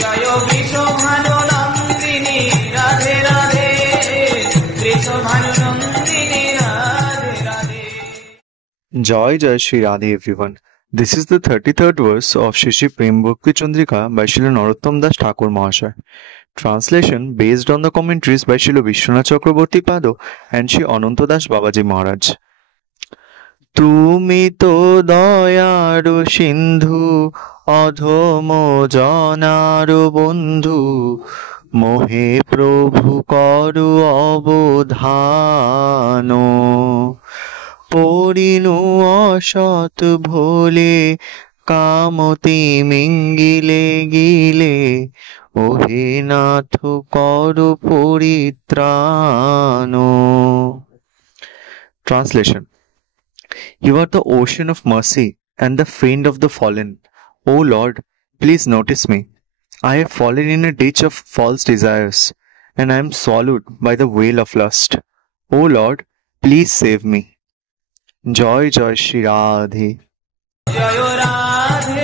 Joy Vrishabhanu Nandini Radhe Radhe, Vrishabhanu Nandini Radhe Radhe. Joy Jai Shri Radhe everyone. This is the 33rd verse of Shri Shri Prem Bhakti Chandrika by Srila Narottam Das Thakur Mahasaya. Translation based on the commentaries by Srila Vishwanath Chakraborty Pado and Sri Ananta Das Babaji Maharaj. তুমি তো দয়ার সিন্ধু অধম জনার বন্ধু, মোহে প্রভু করু অবধান। পড়িনু অসৎ ভোলে কামতি মিঙ্গিলে গিলে, ওহে নাথ করু পরিত্রাণ। Translation: You are the ocean of mercy and the friend of the fallen. O Lord, please notice me. I have fallen in a ditch of false desires, and I am swallowed by the whale of lust. O Lord, please save me. Joy Joy Shri Radhe. Joy Radhe